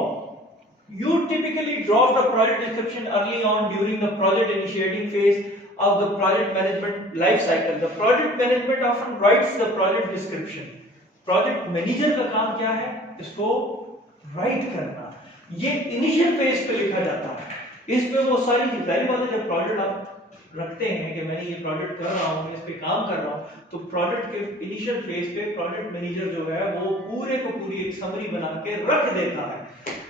You typically draft a project description early on during the project initiating phase of the project management life cycle. The project management often writes the project description. Project manager का काम क्या है, इसको right करना। ये initial phase पे लिखा जाता है, इसमें वो सारी चीजें, पहली बात है जब प्रोजेक्ट आप रखते हैं कि मैंने ये प्रोजेक्ट कर रहा हूँ, इस पे काम कर रहा हूँ, तो प्रोजेक्ट के इनिशियल फेज पे प्रोजेक्ट मैनेजर जो है वो पूरे को पूरी एक समरी बना के रख देता है।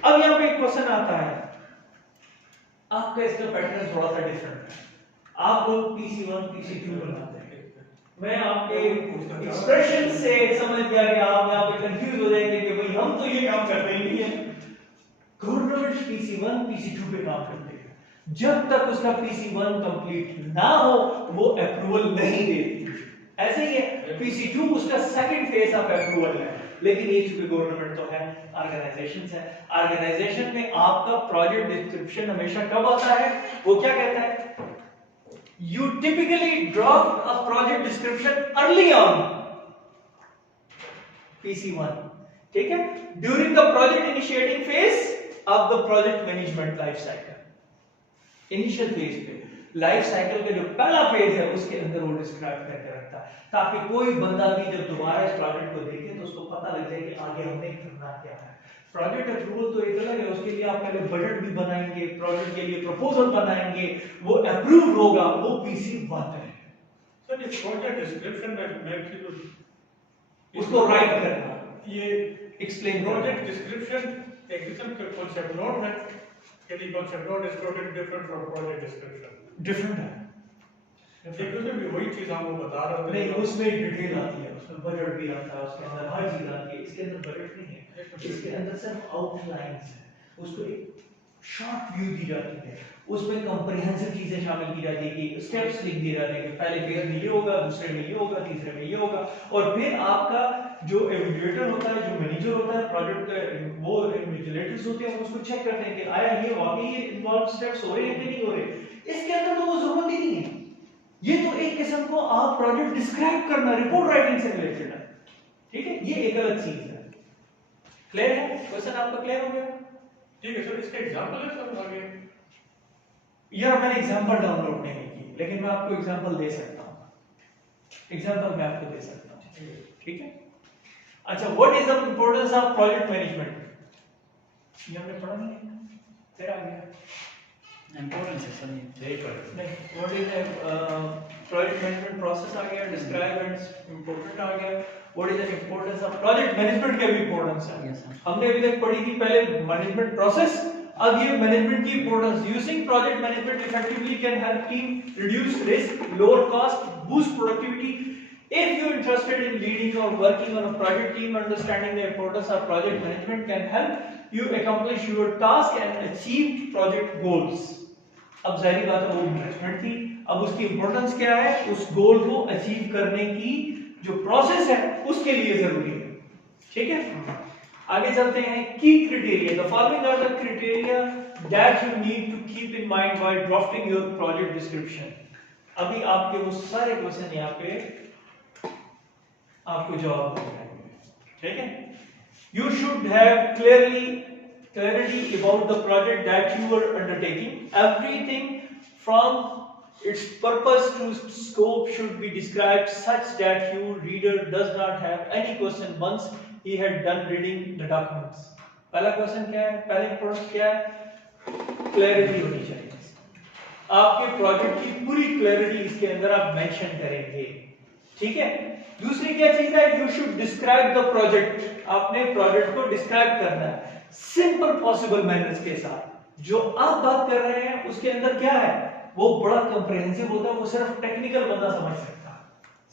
अब यहाँ पे एक क्वेश्चन आता है, आपका इसका पैटर्न थोड़ा सा डिफरेंट है, आप लोग PC1 PC2 बनाते हैं, मैं आपके एक्सप्रेशन से समझ गया कि आप यहाँ पे कंफ्यूज हो जाएंगे कि भाई हम तो ये काम करते ही नहीं है। गवर्नमेंट PC1 PC2 पे काम करते हैं, जब तक उसका PC1 कंप्लीट ना हो वो अप्रूवल नहीं देती। ऐसे ही है PC2 उसका सेकंड फेज ऑफ अप्रूवल है, लेकिन ये चूंकि गवर्नमेंट तो है, ऑर्गेनाइजेशंस है, ऑर्गेनाइजेशन में आपका प्रोजेक्ट डिस्क्रिप्शन हमेशा कब आता है, वो क्या कहता है, you typically draft a project description early on PC1, ठीक है, during the project initiating phase of the project management life cycle. Initial phase पे लाइफ साइकिल का जो पहला फेज है उसके अंदर वो डिस्क्राइब करके रखता है, ताकि कोई बंदा भी जब दोबारा इस प्रोजेक्ट को देखे तो उसको पता लग जाए कि आगे हमने करना क्या है। प्रोजेक्ट अप्रूवल तो एक अलग है, उसके लिए आप पहले बजट भी बनाएंगे, प्रोजेक्ट के लिए प्रपोजल बनाएंगे, वो अप्रूव होगा, वो पीसी 1 है। सर ये प्रोजेक्ट डिस्क्रिप्शन में मैं उसको राइट करना, ये एक्सप्लेन प्रोजेक्ट डिस्क्रिप्शन एक किस्म का कॉन्सेप्ट नोट है, यदि concept note is totally different from project description. Different है, एक उसमें भी वही चीज हमको बता रहे थे। नहीं उसमें डिटेल आती है, उसमें बजट भी आता है, उसके अंदर हर चीज आती है। इसके अंदर बजट नहीं है, इसके अंदर सिर्फ आउटलाइंस है, उसको एक शॉर्ट व्यू दी जाती है, उसमें कॉम्प्रिहेंसिव चीजें शामिल की जाती है कि स्टेप्स लिख दिए जाते हैं कि पहले फेज में ये होगा, दूसरे में ये होगा, तीसरे में ये होगा, और फिर आपका जो एवेल्युएटर होता है, जो मैनेजर होता है प्रोजेक्ट का, वो विजिलेटर्स होते हैं, वो उसको चेक करते हैं कि आया ये वाकई ये इन्वॉल्व स्टेप्स हो रहे हैं कि नहीं हो रहे। इसके अंदर तो वो जरूरत ही नहीं है, ये तो एक किस्म को आप प्रोजेक्ट डिस्क्राइब करना, रिपोर्ट राइटिंग से रिलेटेड है, ठीक है, ये एक अलग चीज है। क्लियर है? क्वेश्चन आपका क्लियर हो गया? ठीक है सर, इसका एग्जांपल है सर आगे। यार मैंने एग्जांपल डाउनलोड नहीं की, लेकिन मैं आपको एग्जांपल दे सकता हूं, एग्जांपल मैं आपको दे सकता हूं, ठीक है। अच्छा, what is the importance of project management? ये हमने पढ़ा नहीं है, फिर आ गया इंपॉर्टेंस है सर, ये नहीं, what is project management process आ गया, डिस्क्राइब एंड इंपॉर्टेंट आ गया, what is the importance of project management का भी इंपॉर्टेंस है। Yes, sir. हमने अभी तक पढ़ी थी पहले मैनेजमेंट प्रोसेस, अब ये मैनेजमेंट की importance. Using project management effectively can help team reduce risk, lower cost, boost productivity. If you're interested in leading or working on a project team, understanding the importance of project management can help you accomplish your task and achieve project goals. अब जाहिर बात है वो investment थी, अब उसकी importance क्या है, उस गोल को अचीव करने की जो प्रोसेस है उसके लिए जरूरी है, ठीक है। आगे चलते हैं, key criteria, the following are the criteria that you need to keep in mind while drafting your project description. अभी आपके वो सारे क्वेश्चन यहाँ पे आपको जवाब मिल जाएंगे, ठीक है। You should have clarity about the project that you are undertaking. Everything from its purpose to scope should be described such that your reader does not have any question once he had done reading the documents. पहला question क्या है, पहले important क्या है, clarity होनी चाहिए। आपके project की पूरी क्लैरिटी इसके अंदर आप मेंशन करेंगे, ठीक है। दूसरी क्या चीज है, you should describe the project, आपने प्रोजेक्ट को डिस्क्राइब करना है सिंपल पॉसिबल मैनर्स के साथ। जो आप बात कर रहे हैं उसके अंदर क्या है, वो बड़ा कॉम्प्रिहेंसिव होता है, वो सिर्फ टेक्निकल बंदा समझ सकता है,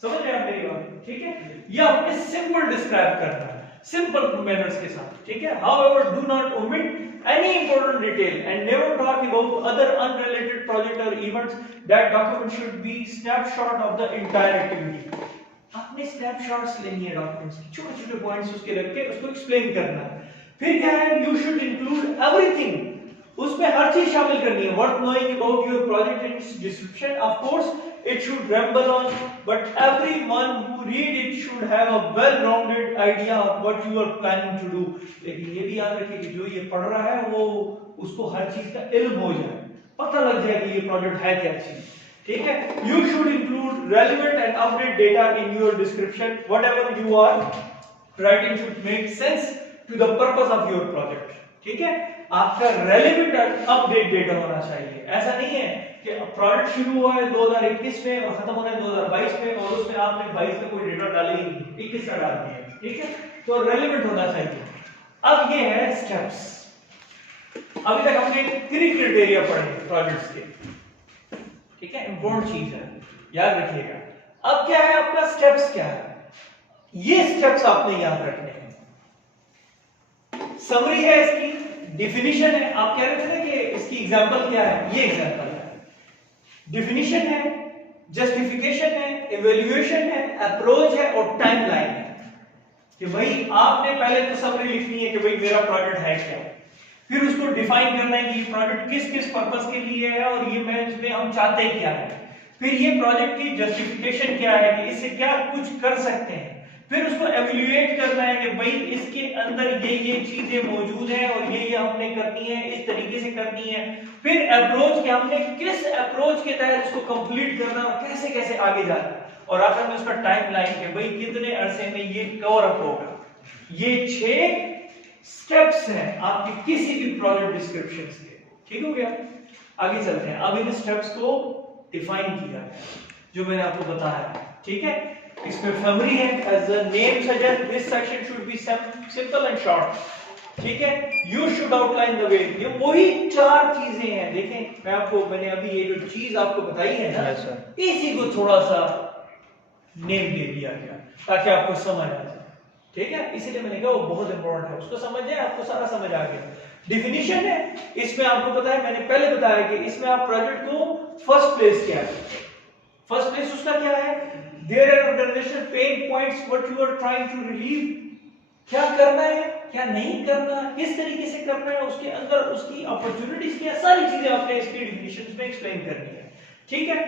समझ रहे हैं आप मेरी बात, ठीक है। ये आपने सिंपल डिस्क्राइब करना है सिंपल मैनर्स के साथ, ठीक है। However do not omit any important detail and never talk about other unrelated project or events. That document should be snapshot of the entire activity. आपने स्नैपशॉट्स लेनी है डॉक्यूमेंट्स की, छोटे-छोटे पॉइंट्स उसके रख के उसको एक्सप्लेन करना है। फिर क्या है, यू शुड इंक्लूड एवरीथिंग, उसमें हर चीज शामिल करनी है। What knowing about your project and it's description, of course it should ramble on, but everyone who read it should have a well-rounded idea of what you are planning to do. लेकिन ये भी याद रखिए कि जो ये पढ़ रहा है वो उसको हर चीज का इल्म हो जाए, पता लग जाए कि ये प्रोजेक्ट है क्या चीज, ठीक है। You should include relevant and update data in your description. Whatever you are writing should make sense to the purpose of your project, ठीक है। आपका रेलेवेंट और अपडेट डेटा होना चाहिए। ऐसा नहीं है कि प्रोजेक्ट शुरू हुआ है 2021 में और खत्म होना है 2022 में और उसमें आपने 22 में कोई डेटा डाले ही नहीं, 21 का डाल दिया, ठीक है। तो रेलेवेंट होना चाहिए। अब ये है स्टेप्स। अभी तक हमने 3 क्राइटेरिया पढ़े प्रोजेक्ट्स के, ठीक है, इंपॉर्टेंट चीज है, याद रखिएगा। अब क्या है आपका स्टेप्स, क्या है ये स्टेप्स आपने याद रखने हैं। समरी है इसकी, डिफिनीशन है, आप कह रहे थे ना कि इसकी एग्जांपल क्या है, ये एग्जांपल है। डिफिनीशन है, जस्टिफिकेशन है, इवैल्यूएशन है, अप्रोच है और टाइमलाइन है। कि भाई आपने पहले तो समरी लिखनी है कि भाई मेरा प्रोजेक्ट है क्या, फिर उसको डिफाइन करना है कि ये प्रोजेक्ट किस किस पर्पस के लिए है और ये मैं इसमें हम चाहते क्या है। फिर ये प्रोजेक्ट की जस्टिफिकेशन क्या है कि इससे क्या कुछ कर सकते हैं, फिर उसको एवेल्युएट करना है कि भाई इसके अंदर ये चीजें मौजूद हैं और ये हमने करनी है, इस तरीके से करनी है। फिर अप्रोच कि हमने किस अप्रोच के तहत इसको कंप्लीट करना और कैसे कैसे आगे जाना है, और आखिर में उसका टाइमलाइन कि भाई कितने अरसे में ये कवर अप होगा। ये 6 स्टेप्स हैं आपके किसी भी प्रोजेक्ट डिस्क्रिप्शन के। ठीक हो गया? आगे चलते हैं। अब इन स्टेप्स को डिफाइन किया है जो मैंने आपको बताया। ठीक है, इसमें समरी है। As the name suggest this section should be simple and short. ठीक है, you should outline the way. ये वही 4 चीजें हैं। देखें मैंने अभी ये जो चीज आपको बताई है ना, इसी को थोड़ा सा नेम दे दिया गया ताकि आपको समझ आ जाए। ठीक है, इसीलिए मैंने कहा वो बहुत इंपॉर्टेंट है, उसको समझ जाए आपको सारा समझ आ गया। डिफिनीशन है, इसमें आपको पता है, मैंने पहले बताया कि इसमें आप प्रोजेक्ट को फर्स्ट प्लेस क्या है। फर्स्ट प्लेस उसका क्या है? There are organizational pain points what you are trying to relieve. क्या करना है, क्या नहीं करना, किस तरीके से करना है, उसके अंदर उसकी अपॉर्चुनिटीज क्या, सारी चीजें आपने इसकी डिफिनीशंस में एक्सप्लेन करनी है। ठीक है,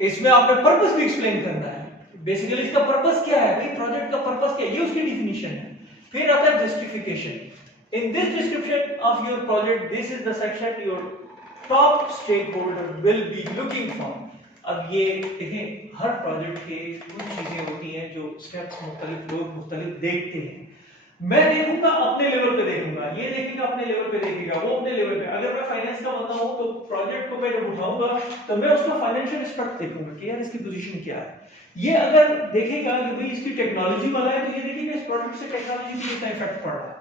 इसमें आपने पर्पस भी एक्सप्लेन करना है। बेसिकली इसका पर्पस क्या है भाई, प्रोजेक्ट का पर्पस क्या है, ये उसकी डिफिनीशन है। फिर आता है justification. In this description of your project this is the section your top stakeholder will be looking for. अब ये देखें, हर प्रोजेक्ट के कुछ चीजें होती हैं जो स्टेप्स मुख्तलिफ लोग मुख्तलिफ देखते हैं। मैं देखूंगा अपने लेवल पे देखूंगा, ये देखेगा अपने लेवल पे देखेगा, वो अपने लेवल पे। अगर मैं फाइनेंस का बंदा हूं तो प्रोजेक्ट को मैं जब उठाऊंगा तो मैं उसका फाइनेंशियल एस्पेक्ट देखूंगा कि यार इसकी पोजीशन क्या है। ये अगर देखेगा कि भाई इसकी टेक्नोलॉजी वाला है तो ये देखेगा इस प्रोडक्ट से टेक्नोलॉजी पे कितना इफेक्ट पड़ रहा है।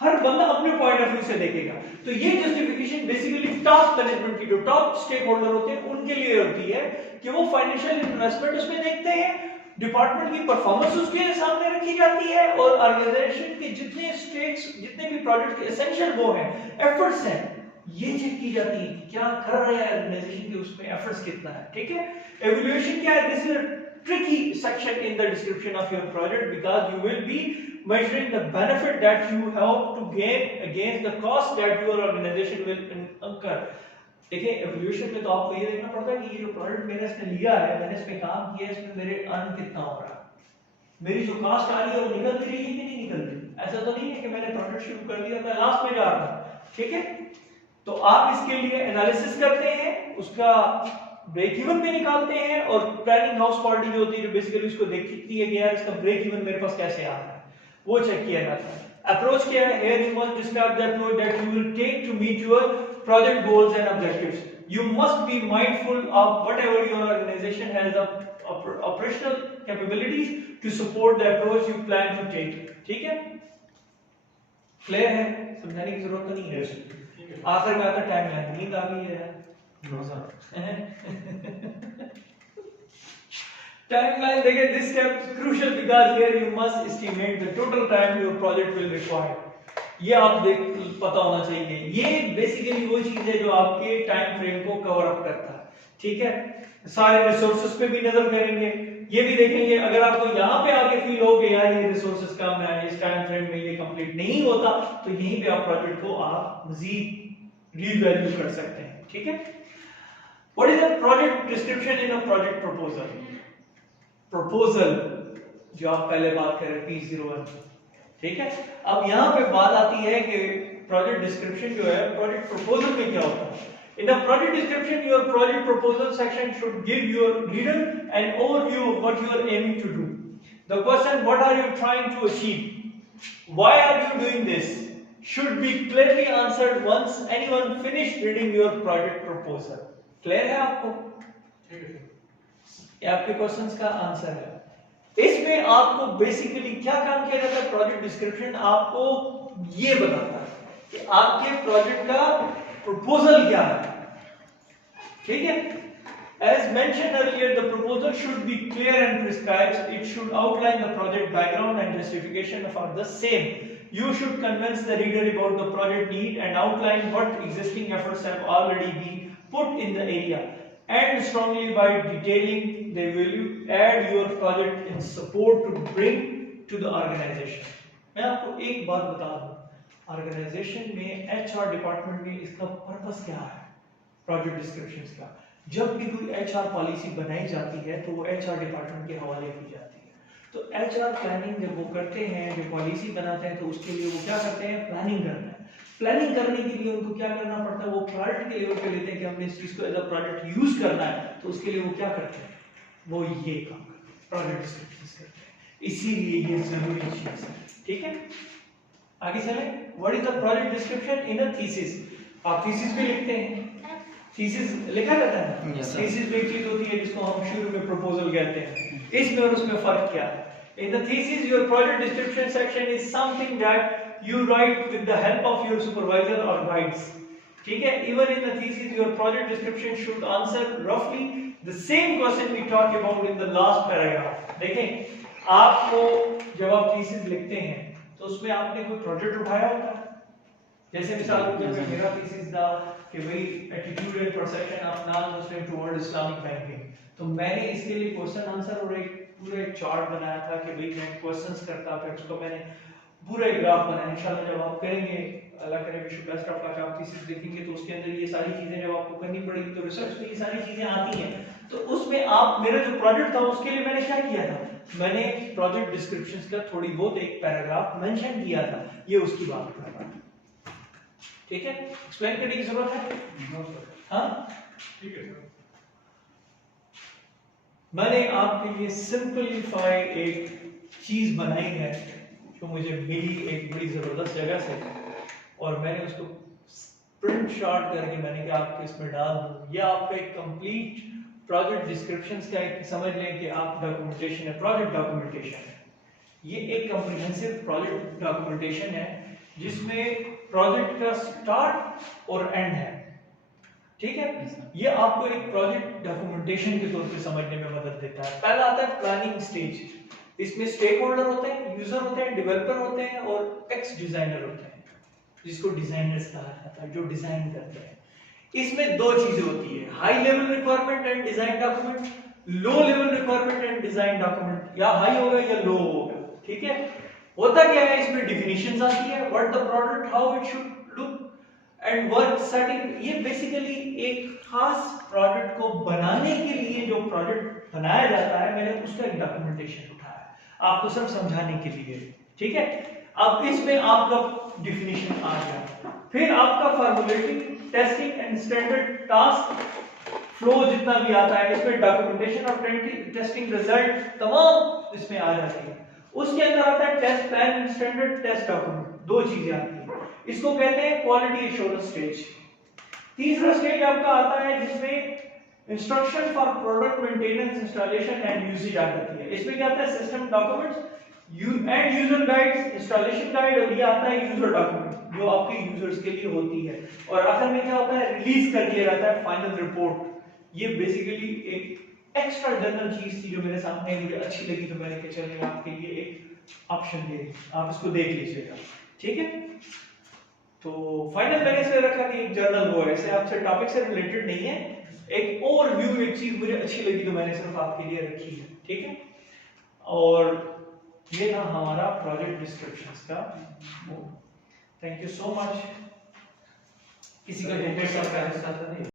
हर बंदा अपने पॉइंट ऑफ व्यू से देखेगा। तो ये जस्टिफिकेशन बेसिकली टॉप मैनेजमेंट की जो टॉप स्टेक होल्डर होते हैं उनके लिए होती है कि वो फाइनेंशियल इन्वेस्टमेंट उसमें देखते हैं, डिपार्टमेंट की परफॉर्मेंस उसके सामने रखी जाती है, और ऑर्गेनाइजेशन के जितने स्टेक्स, जितने भी प्रोजेक्ट के एसेंशियल वो हैं, एफर्ट्स हैं, ये चेक की जाती है कि क्या कर रहे हैं ऑर्गेनाइजेशन के, उसमें एफर्ट्स कितना है। ठीक है, एवल्यूएशन क्या है? This is a tricky section in the description of your project because you will be measuring the benefit that you have to gain against the cost that your organization will incur. देखिए, evolution में तो आपको ये देखना पड़ता है कि ये जो प्रोडक्ट मैंने इसमें लिया है, मैंने इस पे काम किया है, इसमें मेरे अर्न कितना हो रहा है, मेरी जो कॉस्ट आ रही है वो निकल रही है कि नहीं निकल रही। ऐसा तो नहीं है कि मैंने प्रोडक्ट शुरू कर दिया था लास्ट में जा रहा हूं। ठीक है, तो आप इसके लिए एनालिसिस करते हैं, उसका ब्रेक इवन भी निकालते हैं, और प्लानिंग हाउस पार्टी जो होती है जो बेसिकली उसको देखती है कि यार इसका ब्रेक इवन मेरे पास कैसे आ रहा है, वो चेक किया जाता है। अप्रोच क्या है? Here you must describe the approach that you will take to meet your project goals and objectives. You must be mindful of whatever your organization has operational capabilities to support the approach you plan to take. ठीक है, clear है? समझाने की जरूरत नहीं है। आखिर में आता टाइमलाइन। नींद आ गई है? Timeline देखिए, this step is crucial because here you must estimate the total time your project will require. ये आप पता होना चाहिए। ये बेसिकली वो चीज है जो आपके टाइम फ्रेम को कवर अप करता है। ठीक है, सारे रिसोर्सेज पे भी नजर करेंगे, ये भी देखेंगे। अगर आपको यहाँ पे आके फील हो कि यार ये रिसोर्सेज कम है, इस टाइम फ्रेम में ये कंप्लीट नहीं होता, तो यहीं पे आप प्रोजेक्ट को आप मजीद रीवैल्यू कर सकते हैं। ठीक है, What is the project description in a project proposal? Proposal जो आप पहले बात कर रहे P01। ठीक है, अब यहाँ पे बात आती है कि प्रोजेक्ट डिस्क्रिप्शन जो है प्रोजेक्ट प्रपोजल में क्या होता है। In a project description, your project proposal section should give your reader an overview of what you are aiming to do. The question, what are you trying to achieve? Why are you doing this? Should be clearly answered once anyone finished reading your project proposal. Clear है आपको? ये आपके questions का answer है। इसमें आपको basically क्या काम किया जाता है? प्रोजेक्ट डिस्क्रिप्शन आपको ये बताता है कि आपके प्रोजेक्ट का प्रपोजल क्या है। ठीक है, as mentioned earlier, the proposal should be clear and precise. It should outline the project background and justification for the same. You should convince the reader about the project need and outline what existing efforts have already been put in the area, and strongly by detailing the value add your project in support to bring to the organization. मैं आपको एक बात बता दूं, organisation में HR department में इसका purpose क्या है प्रोजेक्ट डिस्क्रिप्शंस का। जब भी कोई HR पॉलिसी बनाई जाती है तो वो HR डिपार्टमेंट के हवाले की जाती है। तो HR प्लानिंग जब वो करते हैं, जब पॉलिसी बनाते हैं, तो उसके लिए वो क्या करते हैं, प्लानिंग करते हैं। प्लानिंग करने के लिए उनको क्या करना पड़ता है, वो प्रोजेक्ट के लेवल पे लेते हैं कि हमने इस चीज को एज अ प्रोजेक्ट यूज करना है, तो उसके लिए वो क्या करते हैं, वो ये काम करते हैं, प्रोजेक्ट डिस्क्रिप्शन करते हैं। इसीलिए ये जरूरी चीज है, ठीक है। आगे चले, what is the project description in a thesis. आप थीसिस भी लिखते हैं, थीसिस लिखा रहता है। Yes, sir. थीसिस में एक चीज होती है जिसको हम शुरू में प्रपोजल कहते हैं, इसमें और उसमें फर्क क्या है। In the thesis, your project description section is something that you write with the help of your supervisor or guides. ठीक है, even in the thesis, your project description should answer roughly the same question we talked about in the last paragraph. देखें, आपको जब आप thesis लिखते हैं, तो उसमें आपने कोई प्रोजेक्ट उठाया होता है। जैसे मिसाल के तौर पे मेरा thesis था कि भाई attitude and perception of non-Muslim toward Islamic banking, तो मैंने इसके लिए क्वेश्चन आंसर और एक पूरा एक चार्ट बनाया था कि भाई मैं क्वेश्चंस करता, फिर उसको मैंने पूरा एक ग्राफ बनाया। इंशाल्लाह जब आप करेंगे, अल्लाह करे विश बेस्ट ऑफ लक, आप थीसिस लिखेंगे तो उसके अंदर ये सारी चीजें जब आपको करनी पड़ेगी, तो रिसर्च में ये सारी चीजें आती हैं। तो उसमें आप, मेरा जो प्रोजेक्ट था उसके लिए मैंने क्या किया था, मैंने प्रोजेक्ट डिस्क्रिप्शंस का थोड़ी बहुत एक पैराग्राफ मेंशन किया था, ये उसकी बात कर रहा है। ठीक है, एक्सप्लेन करने की जरूरत है? हाँ ठीक है सर। मैंने आपके लिए सिंपलीफाई एक चीज बनाई है जो मुझे मिली एक बड़ी जबरदस्त जगह से, और मैंने उसको प्रिंट शॉट करके मैंने कहा आपके इसमें डाल दूं। ये आपका एक कंप्लीट प्रोजेक्ट डिस्क्रिप्शंस का एक, समझ लें कि आप डॉक्यूमेंटेशन है, प्रोजेक्ट डॉक्यूमेंटेशन है। ये एक कॉम्प्रिहेंसिव प्रोजेक्ट डॉक्यूमेंटेशन है जिसमें प्रोजेक्ट का स्टार्ट और एंड है, ठीक है। ये आपको एक प्रोजेक्ट डॉक्यूमेंटेशन के तौर पे समझने में मदद देता है। पहला आता है प्लानिंग स्टेज, इसमें स्टेक होल्डर होते हैं, यूजर होते हैं, डेवलपर होते हैं और एक्स डिजाइनर होते हैं, जिसको डिजाइनर्स कहा जाता है, जो डिजाइन करते हैं। इसमें दो चीजें होती है, high level requirement and design document, low level requirement and design document, या हाई होगा या लो होगा, ठीक है। होता क्या है, इसमें डिफिनीशंस आती है, what the product, how it should look and work setting. ये बेसिकली एक खास प्रोडक्ट को बनाने के लिए जो प्रोडक्ट बनाया जाता है, मैंने उसका एक डॉक्यूमेंटेशन उठाया है आपको सब समझाने के लिए, ठीक है। अब इसमें आपका डिफिनीशन आ गया, फिर आपका formulating, testing and standard task flow जितना भी आता है, इसमें डॉक्यूमेंटेशन और टेस्टिंग रिजल्ट तमाम इसमें आ जाती है। उसके अंदर आता है test plan and standard test document, दो चीजें आती हैं, इसको कहते हैं क्वालिटी एश्योरेंस स्टेज। तीसरा स्टेज आपका आता है जिसमें instruction for product maintenance, installation and usage आ जाती है। इसमें क्या आता है, system documents and user guides, installation guide, और ये आता है यूजर डॉक्यूमेंट जो आपके यूजर्स के लिए होती है। और आखिर में क्या होता है, रिलीज कर दिया जाता है फाइनल रिपोर्ट। ये बेसिकली एक एक्स्ट्रा जनरल चीज थी जो मेरे सामने मुझे अच्छी लगी, तो मैंने कहा चलिए आपके लिए एक ऑप्शन दे, आप इसको देख लीजिएगा, ठीक है। तो फाइनल मैंने इसे रखा कि एक जर्नल वो है, ऐसे आपसे टॉपिक से रिलेटेड नहीं है, एक ओवरव्यू, एक चीज मुझे अच्छी लगी तो मैंने सिर्फ आपके लिए रखी है, ठीक है। और ये था हमारा प्रोजेक्ट डिस्क्रिप्शंस का। Thank you so much. किसी का